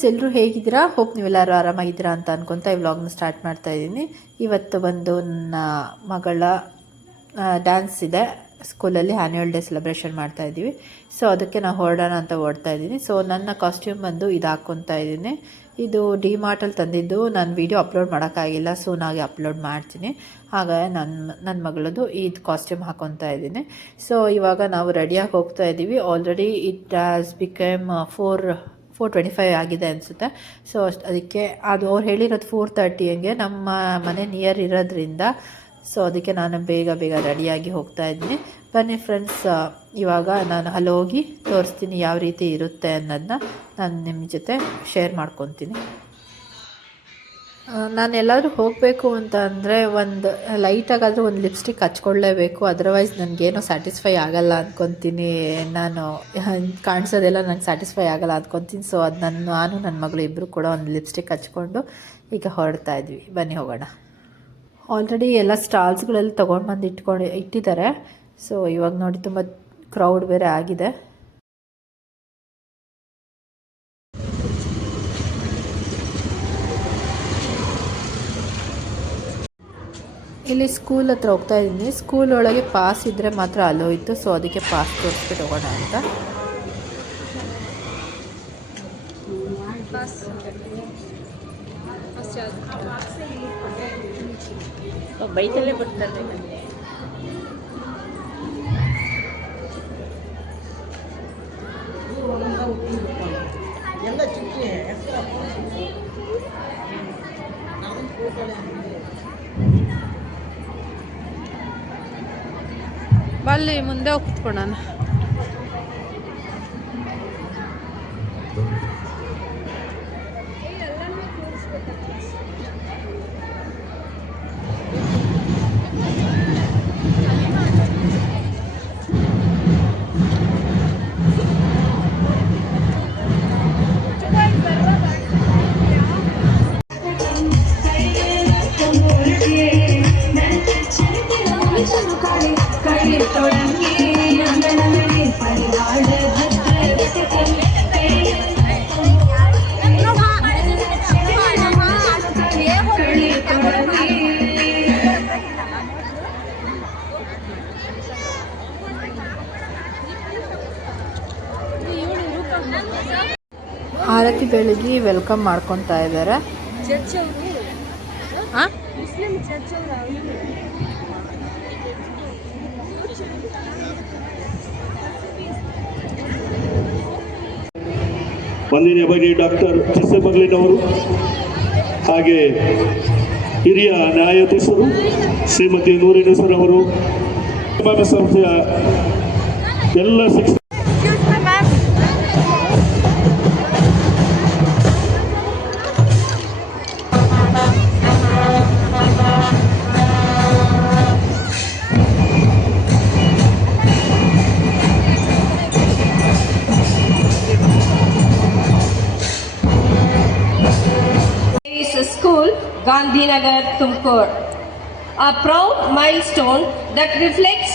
Friends, ಎಲ್ಲರೂ ಹೇಗಿದ್ದೀರಾ? Hope ನೀವೆಲ್ಲರೂ ಆರಾಮಾಗಿದ್ದೀರಾ ಅಂತ ಅನ್ಕೊತಾ ಈ ವ್ಲಾಗ್ನ ಸ್ಟಾರ್ಟ್ ಮಾಡ್ತಾ ಇದ್ದೀನಿ. ಇವತ್ತು ಬಂದು ನನ್ನ ಮಗಳ ಡ್ಯಾನ್ಸ್ ಇದೆ ಸ್ಕೂಲಲ್ಲಿ, ಆ್ಯನ್ಯುವಲ್ ಡೇ ಸೆಲೆಬ್ರೇಷನ್ ಮಾಡ್ತಾ ಇದ್ದೀವಿ. ಸೊ ಅದಕ್ಕೆ ನಾವು ಹೊರಡೋಣ ಅಂತ ಓಡ್ತಾ ಇದ್ದೀನಿ. ಸೊ ನನ್ನ ಕಾಸ್ಟ್ಯೂಮ್ ಬಂದು ಇದು ಹಾಕ್ಕೊತಾ ಇದ್ದೀನಿ. ಇದು ಡಿಮಾರ್ಟಲ್ಲಿ ತಂದಿದ್ದು. ನಾನು ವೀಡಿಯೋ ಅಪ್ಲೋಡ್ ಮಾಡೋಕ್ಕಾಗಿಲ್ಲ, ಸೂನಾಗಿ ಅಪ್ಲೋಡ್ ಮಾಡ್ತೀನಿ. ಹಾಗಾಗಿ ನನ್ನ ಮಗಳದು ಇದು ಕಾಸ್ಟ್ಯೂಮ್ ಹಾಕ್ಕೊತಾ ಇದ್ದೀನಿ. ಸೊ ಇವಾಗ ನಾವು ರೆಡಿಯಾಗಿ ಹೋಗ್ತಾ ಇದ್ದೀವಿ. ಆಲ್ರೆಡಿ ಇಟ್ ಹ್ಯಾಸ್ ಬಿಕಮ್ 4:25 ಆಗಿದೆ ಅನಿಸುತ್ತೆ. ಸೊ ಅದಕ್ಕೆ ಅದು ಅವ್ರು ಹೇಳಿರೋದು 4:30 ಹಂಗೆ, ನಮ್ಮ ಮನೆ ನಿಯರ್ ಇರೋದ್ರಿಂದ. ಸೊ ಅದಕ್ಕೆ ನಾನು ಬೇಗ ರೆಡಿಯಾಗಿ ಹೋಗ್ತಾ ಇದ್ದೀನಿ. ಬನ್ನಿ ಫ್ರೆಂಡ್ಸ್, ಇವಾಗ ನಾನು ಅಲ್ಲಿ ಹೋಗಿ ತೋರಿಸ್ತೀನಿ ಯಾವ ರೀತಿ ಇರುತ್ತೆ ಅನ್ನೋದನ್ನ ನಾನು ನಿಮ್ಮ ಜೊತೆ ಶೇರ್ ಮಾಡ್ಕೊತೀನಿ. ನಾನು ಎಲ್ಲಾದರೂ ಹೋಗಬೇಕು ಅಂತ ಅಂದರೆ ಒಂದು ಲೈಟಾಗಾದರೂ ಒಂದು ಲಿಪ್ಸ್ಟಿಕ್ ಹಚ್ಕೊಳ್ಳೇಬೇಕು. ಅದರ್ವೈಸ್ ನನಗೇನೋ ಸ್ಯಾಟಿಸ್ಫೈ ಆಗೋಲ್ಲ ಅಂದ್ಕೊತೀನಿ. ನಾನು ಕಾಣಿಸೋದೆಲ್ಲ ನನಗೆ ಸ್ಯಾಟಿಸ್ಫೈ ಆಗೋಲ್ಲ ಅಂದ್ಕೊತೀನಿ. ಸೊ ಅದು ನಾನು ನನ್ನ ಮಗಳು ಇಬ್ಬರು ಕೂಡ ಒಂದು ಲಿಪ್ಸ್ಟಿಕ್ ಹಚ್ಕೊಂಡು ಈಗ ಹೊರಡ್ತಾ ಇದ್ವಿ. ಬನ್ನಿ ಹೋಗೋಣ. ಆಲ್ರೆಡಿ ಎಲ್ಲ ಸ್ಟಾಲ್ಸ್ಗಳಲ್ಲಿ ತೊಗೊಂಡು ಬಂದು ಇಟ್ಟಿದ್ದಾರೆ. ಸೊ ಇವಾಗ ನೋಡಿ ತುಂಬ ಕ್ರೌಡ್ ಬೇರೆ ಆಗಿದೆ. ಇಲ್ಲಿ ಸ್ಕೂಲ್ ಹತ್ರ ಹೋಗ್ತಾ ಇದ್ದೀನಿ. ಸ್ಕೂಲ್ ಒಳಗೆ ಪಾಸ್ ಇದ್ದರೆ ಮಾತ್ರ ಅಲ್ಲೋಯ್ತು. ಸೊ ಅದಕ್ಕೆ ಪಾಸ್ ತೋರಿಸ್ಬಿಟ್ಟು ಹೋಗೋಣ ಅಂತ. ಬೈಕಲ್ಲೇ ಬರ್ತಾರೆ. ಬಲ್ಲಿ ಮುಂದೆ ಹೋಗಿ ಕುತ್ಕೊಳ್ಳೋಣ. ಆರತಿ ಬೆಳಗ್ಗೆ ವೆಲ್ಕಮ್ ಮಾಡ್ಕೊತಾ ಇದ್ದಾರೆ. ವಂದನೀಯ ಭಗಿನಿ ಡಾಕ್ಟರ್ ಚಿಸಮಗ್ಲಿನವರು, ಹಾಗೆ ಹಿರಿಯ ನ್ಯಾಯಾಧೀಶರು ಶ್ರೀಮತಿ ನೂರಿನ ಸರ್ ಅವರು, ಸಂಸ್ಥೆಯ ಎಲ್ಲ ಶಿಕ್ಷಣ School, Gandhinagar, Tumkur. A proud milestone that reflects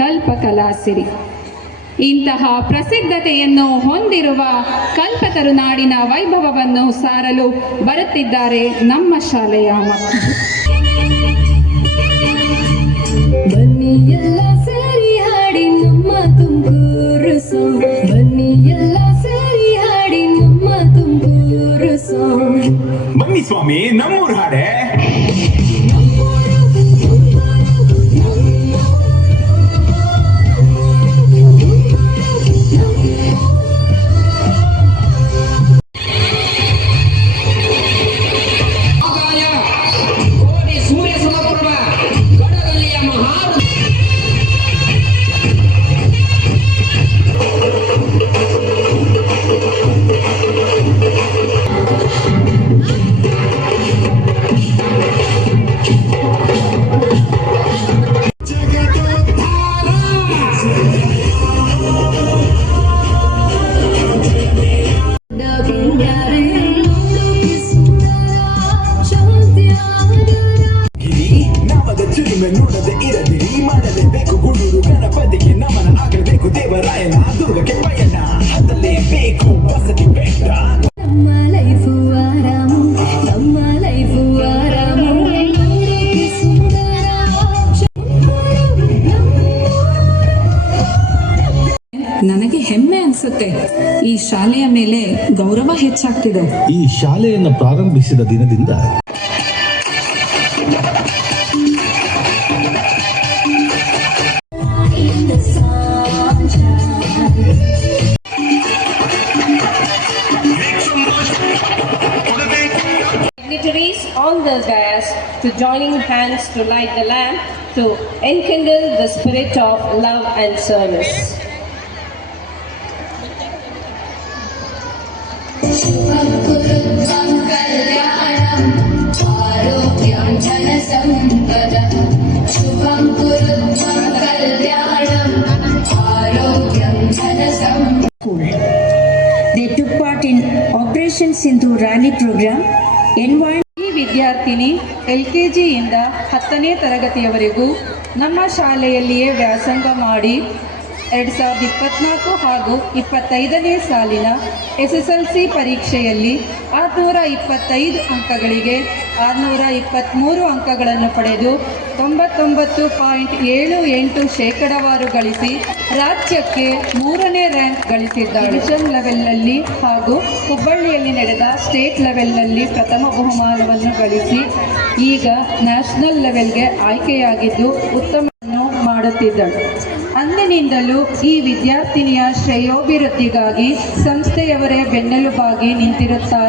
ಕಲ್ಪಕಲಾಸಿರಿ. ಇಂತಹ ಪ್ರಸಿದ್ಧತೆಯನ್ನು ಹೊಂದಿರುವ ಕಲ್ಪತರುನಾಡಿನ ವೈಭವವನ್ನು ಸಾರಲು ಬರುತ್ತಿದ್ದಾರೆ ನಮ್ಮ ಶಾಲೆಯ ಮಕ್ಕಳು. ಬನ್ನಿ ಎಲ್ಲ ಸೇರಿ ಹಾಡಿ ನಮ್ಮ ತುಮಕೂರು ಸಾಂಗ್, ಬನ್ನಿ ಎಲ್ಲ ಸೇರಿ ಹಾಡಿ ನಮ್ಮ ತುಮಕೂರು ಸಾಂಗ್. ಬನ್ನಿ ಸ್ವಾಮಿ, ನಮ್ಮೂರು ಹಾಡೆ. ಶಾಲೆಯ ಮೇಲೆ ಗೌರವ ಹೆಚ್ಚಾಗ್ತಿದೆ. ಈ ಶಾಲೆಯನ್ನು ಪ್ರಾರಂಭಿಸಿದ ದಿನದಿಂದ Dignitaries on the dais to joining hands to light the lamp to enkindle the spirit of love and service. शुभं कुरुध्वं कल्याणं आरोग्यं धनसम्पदः शुभं कुरुध्वं कल्याणं आरोग्यं धनसम्पदः. They took part in Operation Sindhu Rally program. ಈ ವಿದ್ಯಾರ್ಥಿನಿ LKGಯಿಂದ 10ನೇ ತರಗತಿಯವರೆಗೂ ನಮ್ಮ ಶಾಲೆಯಲ್ಲಿಯೇ ವ್ಯಾಸಂಗ ಮಾಡಿ 2024 ಹಾಗೂ 25ನೇ ಸಾಲಿನ SSLC ಪರೀಕ್ಷೆಯಲ್ಲಿ 625 ಅಂಕಗಳಿಗೆ 623 ಅಂಕಗಳನ್ನು ಪಡೆದು 99.78% ಗಳಿಸಿ ರಾಜ್ಯಕ್ಕೆ 3ನೇ ರ್ಯಾಂಕ್ ಗಳಿಸಿದ್ದಾಳೆ. ಡಿವಿಷನ್ ಲೆವೆಲ್ನಲ್ಲಿ ಹಾಗೂ ಹುಬ್ಬಳ್ಳಿಯಲ್ಲಿ ನಡೆದ ಸ್ಟೇಟ್ ಲೆವೆಲ್ನಲ್ಲಿ ಪ್ರಥಮ ಬಹುಮಾನವನ್ನು ಗಳಿಸಿ ಈಗ ನ್ಯಾಷನಲ್ ಲೆವೆಲ್ಗೆ ಆಯ್ಕೆಯಾಗಿದ್ದು ಉತ್ತಮವನ್ನು ಮಾಡುತ್ತಿದ್ದಳು. ಅಂದಿನಿಂದಲೂ ಈ ವಿದ್ಯಾರ್ಥಿನಿಯ ಶ್ರೇಯೋಭಿವೃದ್ಧಿಗಾಗಿ ಸಂಸ್ಥೆಯವರೇ ಬೆನ್ನೆಲುಬಾಗಿ ನಿಂತಿರುತ್ತಾರೆ.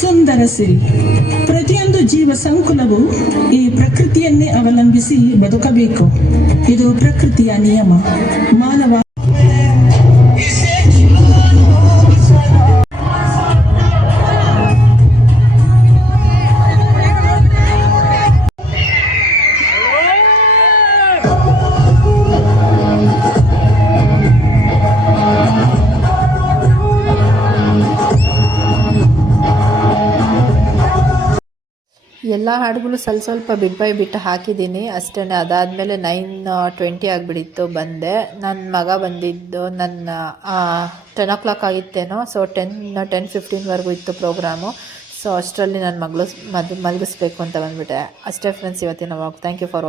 ಸುಂದರ ಸಿರಿ. ಪ್ರತಿಯೊಂದು ಜೀವ ಸಂಕುಲವು ಈ ಪ್ರಕೃತಿಯನ್ನೇ ಅವಲಂಬಿಸಿ ಬದುಕಬೇಕು. ಇದು ಪ್ರಕೃತಿಯ ನಿಯಮ. ಮಾನವ ಎಲ್ಲ ಹಾಡುಗಳು ಸ್ವಲ್ಪ ಬಿಟ್ಟು ಹಾಕಿದ್ದೀನಿ ಅಷ್ಟೇ. ಅದಾದಮೇಲೆ 9:20 ಆಗಿಬಿಟ್ಟಿತ್ತು ಬಂದೆ. ನನ್ನ ಮಗ ಬಂದಿದ್ದು ನನ್ನ 10 o'clock ಆಗಿತ್ತೇನೋ. ಸೊ 10:15ವರೆಗೂ ಇತ್ತು ಪ್ರೋಗ್ರಾಮು. ಸೊ ಅಷ್ಟರಲ್ಲಿ ನನ್ನ ಮಗಳು ಮಲಗಿಸ್ಬೇಕು ಅಂತ ಬಂದುಬಿಟ್ಟೆ. ಅಷ್ಟೇ ಫ್ರೆಂಡ್ಸ್ ಇವತ್ತಿನ vlog. Thank you for watching.